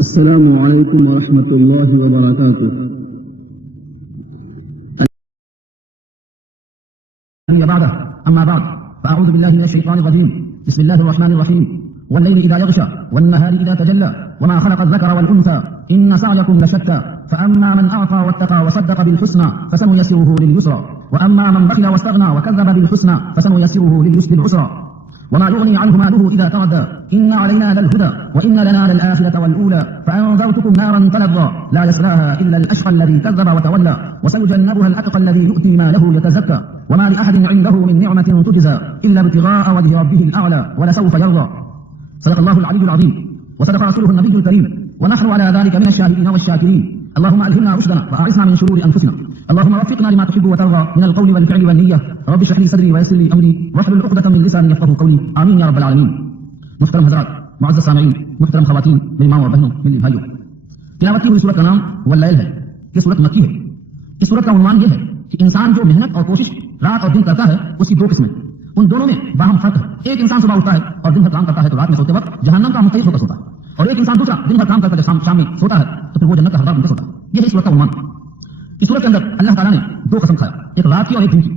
السلام علیکم ورحمۃ اللہ وبرکاتہ. أما بعد فأعوذ بالله من الشيطان الرجيم. بسم الله الرحمن الرحيم. والليل إذا يغشى والنهار إذا تجلى وما خلق الذكر والأنثى إن سعيكم لشتى فأما من أعطى واتقى وصدق بالحسنى فسنيسره لليسرى وأما من بخل واستغنى وكذب بالحسنى فسنيسره للعسرى وما يغني عنه ماله إذا تردى إن علينا للهدى وإن لنا للآخرة والأولى فأنذرتكم نارا تلظى لا يصلاها إلا الأشقى الذي كذب وتولى وسيجنبها الأتقى الذي يؤتي ماله يتزكى وما لأحد عنده من نعمة تجزى إلا ابتغاء وجه ربه الأعلى ولسوف يرضى. صدق الله العلي العظيم وصدق رسوله النبي الكريم ونحن على ذلك من الشاهدين والشاكرين. اللهم ألهمنا رشدنا وأعصنا من شرور أنفسنا. اللهم وفقنا لما تحب وترضى من القول والفعل والنية. رب اشرح لي صدري ويسر لي أمري واحلل عقدة من لساني يفقهوا قولي. آمين يا رب العالمين. محترم حضرات، معزز سامعین، محترم خواتین، میری ماں اور بہنوں، میری بھائیوں، تلاوت کی ہوئی سورت کا نام واللیل ہے. یہ سورت مکی ہے. اس سورت کا عنوان یہ ہے کہ انسان جو محنت اور کوشش رات اور دن کرتا ہے اس کی دو قسمیں، ان دونوں میں باہم فرق ہے. ایک انسان صبح اٹھتا ہے اور دن بھر کام کرتا ہے تو رات میں سوتے وقت جہنم کا متعلق ہو کر سوتا ہے، اور ایک انسان دوسرا دن بھر کام کرتا ہے شام میں سوتا ہے تو پھر وہ جنت کا حقدار بن کر سوتا ہے. یہ ہے سورت کا عنوان. اس سورت کے اندر اللہ تعالیٰ نے دو قسم کھایا، ایک رات کی اور ایک دن کی،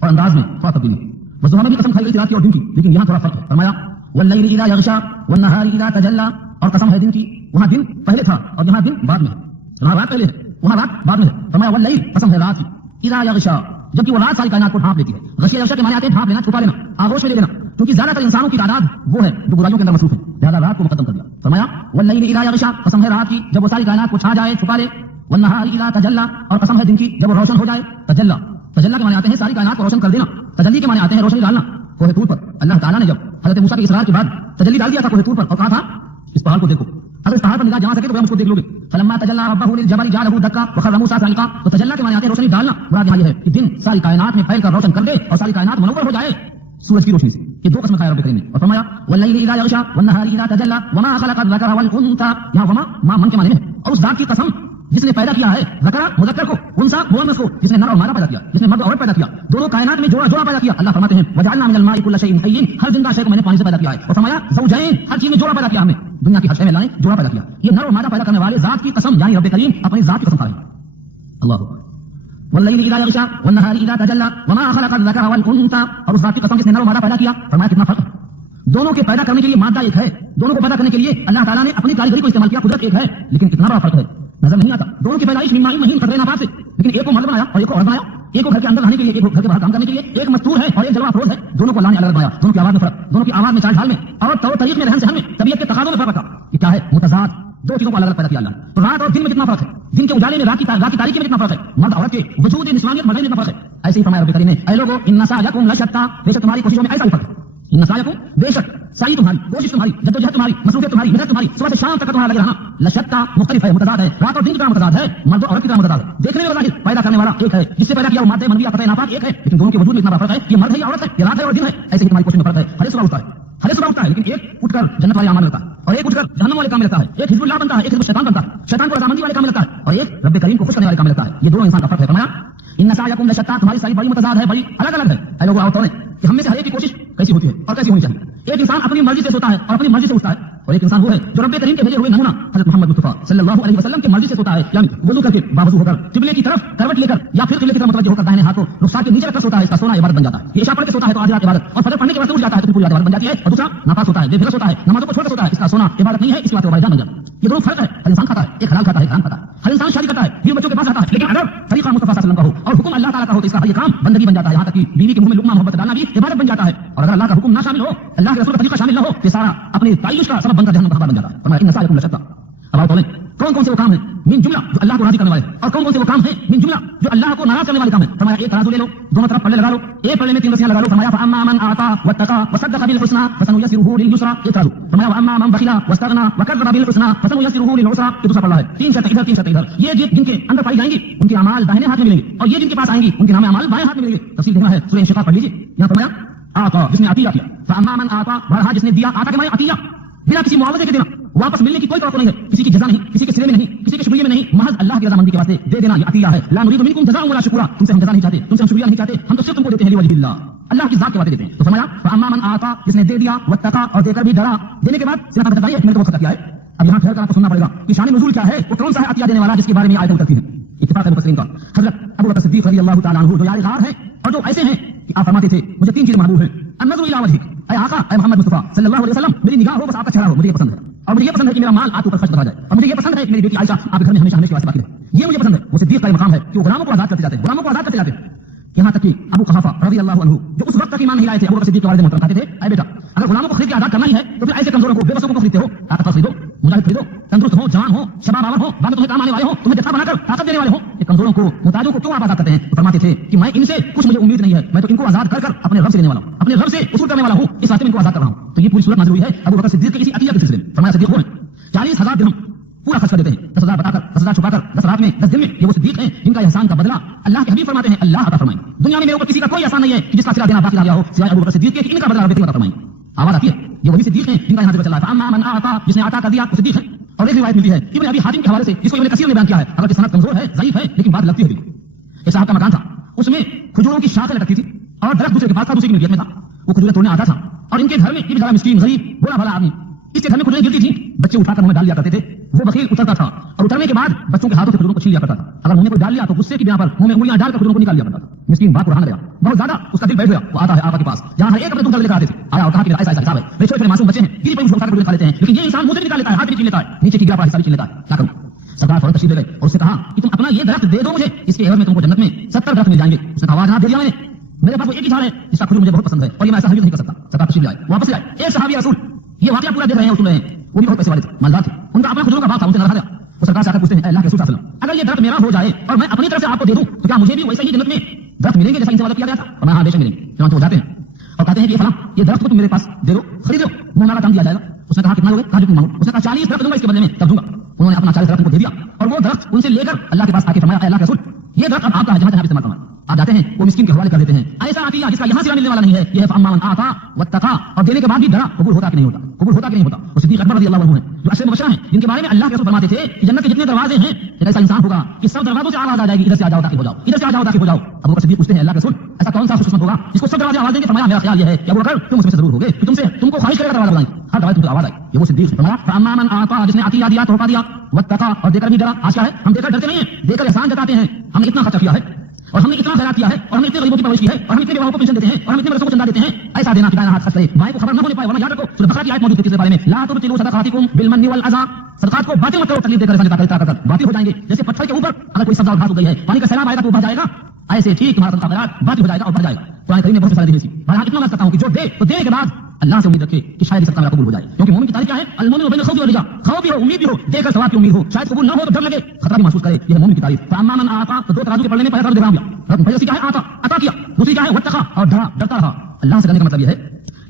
اور انداز میں تھوڑا تبدیلی. وضوح میں بھی قسم کھائی گئی رات کی اور دن کی، لیکن یہاں تھوڑا فرق ہے. فرمایا واللیل اذا یغشی والنہار اذا تجلی، اور قسم ہے دن کی. وہاں دن پہلے تھا اور یہاں دن بعد میں ہے. وہاں رات پہلے ہے، وہاں رات بعد میں ہے. فرمایا واللیل، قسم ہے رات کی، اذا یغشی، جبکہ وہ رات ساری کائنات کو ڈھانپ لیتی ہے. غشی یغشی کے معنی آتے ہیں ڈھانپ لینا، چھپا لینا، آغوش میں لے لینا، کیونکہ زیادہ تر انسانوں کی تعداد وہ ہے جو برائیوں کے اندر مصروف ہے، لہذا رات کو مقدم کر دیا. فرمایا واللیل اذا یغشی، قسم ہے رات کی جب وہ ساری کائنات کو چھا جائے، چھپا لے. والنہار اذا تجلی، اور قسم ہے دن کی جب وہ روشن ہو جائے. تجلی کے معنی آتے ہیں ساری کائنات کو روشن کر دینا. تجلی کے معنی آتے ہیں روشنی ڈالنا. کوہ طور پر اللہ تعالیٰ نے جب حضرت موسیٰ کی اصرار کے بعد تجلی ڈال دیا تھا کوہ طور پر، اور کہا تھا اس پہاڑ کو دیکھو، اگر اس پہاڑ پر نگاہ جما سکے تو ہم اس کو دیکھ لو گے. فلما تجلی ربہ للجبل جعلہ دکا وخر موسیٰ صعقا. تو تجلی کے معنی آتے ہیں روشنی ڈالنا. مراد یہاں یہ ہے کہ دن ساری کائنات میں پھیل کر روشن کر دے اور ساری کائنات منور ہو جائے سورج کی روشنی سے. یہ دو قسم کھایا رب کریم نے. اور فرمایا واللیل اذا یغشی والنہار اذا تجلی وما خلق الذکر والانثى. یہاں وما ما من کے معنی میں، اور اس ذات کی قسم جس نے پیدا کیا ہے ذکر مذکر کو، انثى مؤنث کو، جس نے نر اور مادہ پیدا کیا، جس نے مرد اور عورت پیدا کیا، دونوں کائنات میں جوڑا پیدا کیا. اللہ فرماتے ہیں وجعلنا من الماء كل شيء حي، ہر زندہ شے کو میں نے پانی سے پیدا کیا ہے. اور فرمایا زوجین، ہر چیز میں جوڑا پیدا کیا ہم نے، دنیا کی ہر شے میں اللہ نے جوڑا پیدا کیا. یہ نر اور مادہ پیدا کرنے والے ذات کی قسم، یعنی رب کریم اپنی ذات کی قسم کھا رہے ہیں. اللہ اکبر. واللیل اذا یغشی والنہار اذا تجلی وما خلق الذکر والانثى، اور اس ذات کی قسم جس نے نر اور مادہ پیدا کیا. فرمایا کتنا فرق ہے. دونوں کے پیدا کرنے کے لیے مادہ ایک ہے، دونوں کو پیدا کرنے کے لیے اللہ تعالیٰ نے اپنی کاریگری کو استعمال کیا، قدرت ایک ہے، لیکن کتنا بڑا فرق ہے نظر نہیں آتا. دونوں کی پیدائش مہین قطرے نبات سے، لیکن ایک کو مرد بنایا اور ایک کو عورت بنایا. ایک کو گھر کے اندر رہنے کے لیے، ایک کو گھر کے باہر کام کرنے کے لیے. ایک مستور ہے اور ایک جلوہ افروز ہے. دونوں کو اللہ نے الگ بنایا. دونوں کی آواز میں فرق، دونوں کی آواز میں چال ڈھال میں، اور طور طریق میں، رہن سہن میں، طبیعت کے تقاضوں میں فرق رکھا. یہ کیا ہے؟ متضاد. دو چیزوں کو الگ الگ پیدا کیا اللہ نے. تو رات اور دن میں کتنا فرق ہے، دن کے اجالے میں رات کی تاریکی میں کتنا فرق ہے، مرد عورت کے وجود نسوانیت مردانیت میں کتنا فرق ہے. ایسے ہی فرمایا رب کریم نے اے لوگوں ان سعیکم لشتی، بے شک تمہاری کوششوں میں ایسا ہی فرق ہے. ان سعیکم، بے شک سعی تمہاری، کوشش تمہاری، جدوجہد تمہاری، مصروفیت تمہاری، محنت تمہاری، صبح سے شام تک تمہارا لگے رہنا. لشتی مختلف ہے، متضاد ہے. رات اور دن کی طرح متضاد ہے، مرد اور عورت کی طرح متضاد ہے. دیکھنے میں ظاہر پیدا کرنے والا ایک ہے، جس سے پیدا کیا وہ مادہ منوی قطع ناپاک ایک ہے، لیکن دونوں کے وجود میں اتنا فرق ہے کہ مرد ہے یا عورت ہے، یہ رات ہے اور دن ہے. ایسے ہی تمہاری کوشش میں فرق ہے. ہر صبح اٹھتا ہے، لیکن ایک اٹھ کر جنت والے اعمال میں لگتا ہے، اور ایک اٹھ کر جہنم والے کام میں لگتا ہے. ایک حزب اللہ بنتا ہے، ایک حزب شیطان بنتا ہے، شیطان کو رضامندی والے کام میں لگتا ہے، اور ایک رب کریم کو خوش کرنے والے کام میں لگتا ہے. یہ دونوں انسان کا فرق ہے. فرمایا ان سعیکم لشتی، تمہاری سعی بڑی متضاد ہے، بڑی الگ الگ ہے. اے لوگوں آؤ کہ ہم میں سے ہر ایک کی کوشش کیسی ہوتی ہے اور کیسی ہونی چاہیے. ایک انسان اپنی مرضی سے سوتا ہے اور اپنی مرضی سے اٹھتا ہے، اور ایک انسان وہ ہے جو رب کریم کے بھیجے ہوئے نمونہ حضرت محمد مصطفیٰ صلی اللہ علیہ وسلم کی مرضی سے سوتا ہے، یعنی وضو کر کے باوضو ہو کر قبلے کی طرف کروٹ لے کر یا پھر قبلے کی طرف متوجہ ہو کر دائیں ہاتھ کو رخسار کے نیچے رکھ کر سوتا ہے. اس کا سونا عبادت بن جاتا ہے. یہ عشاء پڑھ کے سوتا ہے تو آدھی رات عبادت، اور فجر پڑھنے کے بعد اٹھ جاتا ہے تو پوری رات عبادت بن جاتی ہے. اور دوسرا ناپاک سوتا ہے، بے فکر سوتا ہے، نمازوں کو چھوڑ کر سوتا ہے، اس کا سونا عبادت نہیں ہے، اس کی بات عبادت بن جاتا ہے. یہ دونوں فرق ہے. ہر انسان کھاتا ہے، ایک حلال کھاتا ہے، ایک حرام کھاتا ہے. ہر انسان شادی کرتا ہے، بیوی بچوں کے پاس آتا ہے، لیکن اگر طریقہ مصطفیٰ صلی اللہ علیہ وسلم کا ہو اور حکم اللہ تعالیٰ کا ہو تو اس کا یہ کام بندگی بن جاتا ہے. یہاں تک کہ بیوی کے منہ میں لقمہ محبت ڈالنا بھی عبادت بن جاتا ہے. اور اگر اللہ کا حکم نہ شامل ہو، اللہ کے رسول کا طریقہ شامل نہ ہو، یہ سارا اپنی تعیش کا سبب بن کر جہنم کا بن جاتا ہے. فرمایا ان سعیکم لشتی. اب آپ بولیں کون کون سے وہ کام ہیں من جملہ جو اللہ کو راضی کرنے والے، اور کون کون سے وہ کام ہیں من جملہ جو اللہ کو ناراض کرنے والے کام ہیں. فرمایا ایک ترازو لے لو، دونوں طرف پلے لگا لو، ایک پلے میں 3 رسیاں لگا لو. فرمایا فاما من اعطى واتقى وصدق بالحسنى فسنيسره لليسرى. ایک ترازو. فرمایا واما من بخل واستغنى وكذب بالحسنى فسنيسره للعسرى. یہ دوسرا پلہ ہے. 3 شرطیں ادھر 3 شرطیں ادھر. یہ جن کے اندر پائی جائیں گی ان کے اعمال داہنے ہاتھ میں ملیں گے، اور یہ جن کے پاس آئیں گی ان کے نام اعمال بائیں ہاتھ میں ملیں گے. تفصیل دیکھنا ہے سورہ انشقاق پڑھ لیجیے. یہاں فرمایا اعطى، جس نے عطیہ کیا. فاما من اعطى، بڑھا جس نے دیا. عطا کے معنی عطیہ، بنا کسی معاوضے کے دینا، واپس ملنے کی کوئی توقع نہیں ہے، کسی کی جزا نہیں، کسی کے سلے میں نہیں، کسی کے شکریہ میں نہیں، محض اللہ کی رضامندی کے واسطے دے دینا. یہ عطیہ ہے. لا نريد منكم جزاء ولا شكورا. تم سے ہم جزا نہیں چاہتے، تم سے ہم شکریہ نہیں چاہتے، ہم تو صرف تم کو دیتے ہیں لوجه اللہ، اللہ کی ذات کے واسطے دیتے ہیں. تو فرمایا فاما من اعطى، جس نے دے دیا، واتقى، اور دے کر بھی ڈرا. دینے کے بعد سنا بتائیے میں نے تو خطا کیا ہے. اب अब यहाँ ठहर कर आपको सुनना पड़ेगा कि शान नुज़ूल क्या है, वो कौन सा है अतिया देने वाला जिसके बारे में आयतें उतरती हैं। इत्तिफाक है मुफस्सिरीन का। हज़रत अबू बकर सिद्दीक़ रज़ियल्लाहु ताला अन्हु जो यार गार हैं और जो ऐसे हैं कि आप फरमाते थे मुझे 3 चीजें महबूब हैं। अन्नज़ुरु इला वजहिक, ऐ आका, ऐ मोहम्मद मुस्तफा सल्लल्लाहु अलैहि वसल्लम, मेरी निगाह हो, बस आपका चेहरा हो, मुझे ये पसंद है। और मुझे ये पसंद है कि मेरा माल आपके ऊपर खर्च करा जाए। और मुझे ये पसंद है कि मेरी बेटी आयशा आपके घर में हमेशा हमेशा वास्ते बाकी रहे। ये मुझे पसंद है। वो सिद्दीक़ का मकाम है कि वो गुलामों को आजाद करते जाते हैं, गुलामों को आजाद करते जाते हैं। यहाँ तक कि अबू क़हाफ़ा रज़ियल्लाहु अन्हु जो उस वक्त तक ईमान नहीं लाए थे, अबू बकर सिद्दीक़ के वालिद मोहतरम कहते थे, ऐ बेटा, अगर गुलामों को खरीद के आजाद करना ही है तो फिर ऐसे कमजोरों को, बेबसों को खरीदते हो, ताकतवर खरीदो, मुजाहिद खरीदो, तंदुरुस्त हो, जवान हो, शबाब आवर हो, बाद में तुम्हें काम आने वाले हो, तुम्हें जत्था बनाकर ताकत देने वाले हो। ये कमजोरों को, मुहताजों को क्यों आप आजाद करते हैं? तो फरमाते थे कि मैं इनसे कुछ मुझे उम्मीद नहीं है, मैं तो इनको आजाद कर अपने रब से लेने वाला हूं, अपने रब से उसूल करने वाला हूं, इस रास्ते में इनको आजाद कर रहा हूं। तो ये पूरी सूरत नाज़िल हुई है अबू बकर सिद्दीक़ के इसी अतिया के सिलसिले में। फरमाया सिद्दीक़ वो हैं 40,000 दिरहम पूरा खर्च कर देते हैं, 10,000 बताकर, 10,000 छुपाकर, 10 रात में, 10 दिन में। ये वो सिद्दीक़ हैं जिनका एहसान का बदला अल्लाह के हबीब फरमाते हैं अल्लाह अता फरमाएं। दुनिया में मेरे ऊपर किसी का कोई एहसान नहीं है कि जिसका सिला देना बाकी रह गया हो, सिवाय अबू बकर सिद्दीक़ के कि इनका बदला रब अता फरमाएं। आवाज आती है, ये वही सिद्दीक़ हैं जिनका यहाँ जिक्र चल रहा है। अम्मा मन आता, जिसने आता कर दिया वो सिद्दीक़ है। और एक रिवायत मिलती है इब्न अबी हातिम के हवाले से, जिसको इब्न कसीर ने बयान किया है, अगर सनद कमजोर है, ज़ईफ है, लेकिन बात लगती है। एक साहब का मकान था, उसमें खजूरों की शाखें लटकती थी और दरख्त दूसरे के पास था, दूसरे की मिल्कियत में था। वो खजूरें तोड़ने आता था और इनके घर में ये बेचारा मिस्कीन, गरीब, भोला भाला आदमी, इसके घर में खजूरें गिरती थी, बच्चे उठाकर मुंह में डाल लिया करते थे। वो बखील उतरता था और उतरने के बाद बच्चों के हाथों से खजूरों को छीन लिया करता था। अगर मुंह में कोई डाल लिया तो गुस्से की बिना पर मुंह में उंगलियां डालकर खजूरों को निकाल लिया करता था। मिस्कीन बात को रहने गया, बहुत ज्यादा उसका दिल बैठ गया। वो आता है आपा के पास, जहां हर एक अपने दूध लेकर आते थे, आया और कहा कि ऐसा ऐसा हिसाब है, वे छोटे मासूम बच्चे हैं, गिरी पर उठा कर खा लेते हैं, लेकिन ये इंसान मुंह से निकाल लेता है, हाथ में छीन लेता है, नीचे की गिरा पर हिस्सा भी छीन लेता है, क्या करूं? सरकार फौरन तशरीफ ले गए और उससे कहा कि तुम अपना ये दरख्त दे दो मुझे, इसके एवज में तुमको जन्नत में 70 दरख्त मिल जाएंगे। उसने कहा जनाब दे दिया मैंने, मेरे पास वो एक ही झाड़ है जिसका खजूर मुझे बहुत पसंद है और ये मैं ऐसा हरगिज़ नहीं कर सकता। सरकार तशरीफ ले आए, वापस ले आए। एक सहाबी रसूल ये वाकया पूरा देख रहे हैं, सुन रहे हैं, वो भी बहुत पैसे वाले थे, मालदार थे, उनका अपना खजूरों का बाग था, उनसे नजर आया। वो सरकार से आकर पूछते हैं अल्लाह के रसूल सल्लल्लाहु अलैहि वसल्लम, अगर ये दरख्त मेरा हो जाए और मैं अपनी तरफ से आपको दे दूं तो क्या मुझे भी वैसे ही जन्नत में दरख्त मिलेंगे जैसा इनसे वादा किया गया था? और हाँ बेशक मिलेंगे। चुनाव हो जाते हैं और कहते हैं कि फलां ये दरख्त को तुम मेरे पास दे दो, खरीदो, मुंह का काम दिया जाएगा। उसने कहा कितना लोगे? कहा जो तुम मांगो। उसने कहा 40 दरख्त दूंगा इसके बदले में, तब दूंगा। उन्होंने अपना 40 दरख्त उनको दे दिया और वो दरख्त उनसे लेकर अल्लाह के पास आके फरमाया अल्लाह के रसूल ये दरख्त अब आपका है, जहां जहां इस्तेमाल करना। आप जाते हैं, वो मिस्किन के हवाले कर देते हैं। ऐसा अतिया जिसका यहाँ सिला मिलने वाला नहीं है, यह है अम्मा मन आता वत्तका, और देने के बाद भी डरा, कबूल होता कि नहीं होता, कबूल होता कि नहीं होता। और सिद्दीक़ अकबर रज़ियल्लाहु अन्हु हैं जो अशरे मुबश्शरा हैं, जिनके बारे में अल्लाह के रसूल फरमाते थे कि जन्नत के जितने दरवाजे हैं, एक ऐसा इंसान होगा कि सब दरवाजों से आवाज आ जाएगी, इधर से आ जाओ दाखिल हो जाओ, इधर से आ जाओ दाखिल हो जाओ। अबू बकर सिद्दीक़ पूछते हैं अल्लाह के रसूल ऐसा कौन सा खुशकिस्मत होगा जिसको सब दरवाजे आवाज देंगे? फरमाया मेरा ख्याल यह है कि अबू बकर तुम उसमें से जरूर होगे कि तुमको ख्वाहिश करेगा दरवाजा बनाएंगे, हर दरवाजे तुमको आवाज आई। ये वो सिद्दीक़ है। फरमाया अम्मा मन आता, जिसने अतिया दिया, तोहफा दिया, वत्तका, और देकर भी डरा। आज क्या है, हम देकर डरते नहीं है, देकर एहसान जताते हैं। हमने इतना खर्चा किया है और हमने इतना खैरात किया है और हमने इतने गरीबों की परवरिश की है और हम इतने विवाहों को पेंशन देते हैं और हम इतने मदरसों को चंदा देते हैं। ऐसा देना कि दाएं हाथ खर्च करे, बाएं को खबर न होने पाए। वरना याद रखो सूरह बकरा की आयत मौजूद है किसके बारे में, ला तुबतिलू सदक़ातिकुम बिल मन्नि वल अज़ा, सदक़ात को बातिल मत करो, तकलीफ देकर ऐसा कर बातिल हो जाएंगे। जैसे पत्थर के ऊपर अगर कोई सब्ज़ा घास उग गई है, पानी का सैलाब आएगा तो बह जाएगा, ऐसे ठीक तुम्हारा सदका खैरात बातिल हो जाएगा और बढ़ जाएगा। कुरान करीम ने बहुत सारी दी है। मैं इतना मत करता हूं कि जो दे तो देने के बाद अल्लाह से उम्मीद रखे कि शायद सदका मेरा कबूल हो जाए, क्योंकि मोमिन की तारीफ क्या है, अल मोमिनु बैन खौफि व रजा, खौफ भी हो, उम्मीद भी हो, देकर सवाब की उम्मीद हो, शायद कबूल न हो तो डर लगे, खतरा भी महसूस करे, यह मोमिन की तारीफ। अम्मा मन आता, तो दो तराजू के पढ़ने में पहला दे दिया, पहले क्या है आता, अता किया, दूसरी क्या है वत्तका, और डरा, डरता रहा। अल्लाह से करने का मतलब यह है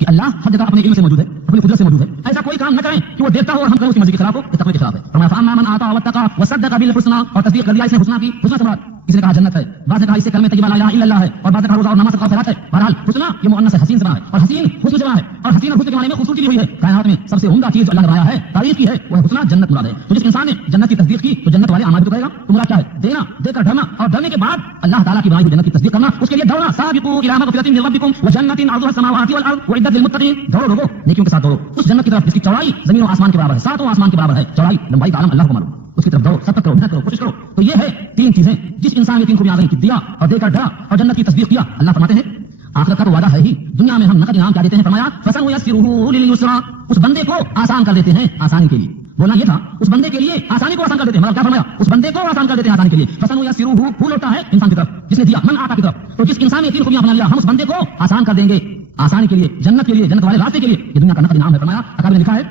कि अल्लाह हर जगह अपने इल्म से मौजूद है, अपनी कुदरत से मौजूद है। ऐसा कोई काम न करें कि वो देखता हो और हम करें उसकी मर्जी के खिलाफ हो, ये तक़वा के खिलाफ है। फरमाया अम्मा मन आता वत्तका वसद्दक़ बिल हुस्ना, और तस्दीक कर दिया इसने हुस्ना की, हुस्ना से मुराद किसी ने कहा जन्नत है, बाद ने कहा इससे कलमे तय्यबा ला इलाहा इल्लल्लाह है, और बाद ने कहा रोज़ा और नमाज़ का खैरात है। बहरहाल हुस्ना ये मुअन्नस है, हसीन से बना है, और हसीन हुस्न से बना है, और हसीन और हुस्न के माने में खूबसूरती हुई है। कायनात में सबसे उम्दा चीज जो अल्लाह ने बनाया है, तारीफ की है, वह हुस्ना जन्नत मुराद है। तो जिस इंसान ने जन्नत की तस्दीक की तो जन्नत वाले अमाल भी तो करेगा। तो मुराद क्या है? देना, देकर डरना, और डरने के बाद अल्लाह ताला की बनाई हुई जन्नत की तस्दीक करना, उसके लिए दौड़ना। साबिकू इला मग़फ़िरतिन मिन रब्बिकुम व जन्नतिन अर्ज़ुहा समावाति वल अर्ज़ उइद्दत लिल मुत्तक़ीन, दौड़ो लोगो नेकियों के साथ दौड़ो उस जन्नत की तरफ जिसकी चौड़ाई जमीन और आसमान के बराबर है, सातों आसमान के बराबर है चौड़ाई, लंबाई का आलम अल्लाह को मालूम, उसकी तरफ दौड़ो, सब्र करो, मेहनत करो, कोशिश करो। तो ये है तीन चीजें, जिस इंसान ने तीन खूबियां गई कि दिया और देकर डरा और जन्नत की तस्दीक किया। अल्लाह फरमाते हैं आखिरत का तो वादा है ही, दुनिया में हम नकद इनाम क्या देते हैं? फरमाया फसनुयस्सिरुहु लिल युस्रा, उस बंदे को आसान कर देते हैं आसानी के लिए। बोलना ये था उस बंदे के लिए आसानी को आसान कर देते हैं, मतलब क्या फरमाया? उस बंदे को आसान कर देते हैं आसानी के लिए। फसनुयस्सिरुहु फूल होता है इंसान की तरफ जिसने दिया, मन आता की तरफ। तो जिस इंसान ने तीन खूबियां अपना लिया, हम उस बंदे को आसान कर देंगे आसानी के लिए, जन्नत के लिए, जन्नत वाले रास्ते के लिए। ये दुनिया का नकद इनाम है। फरमाया अकाबी ने लिखा है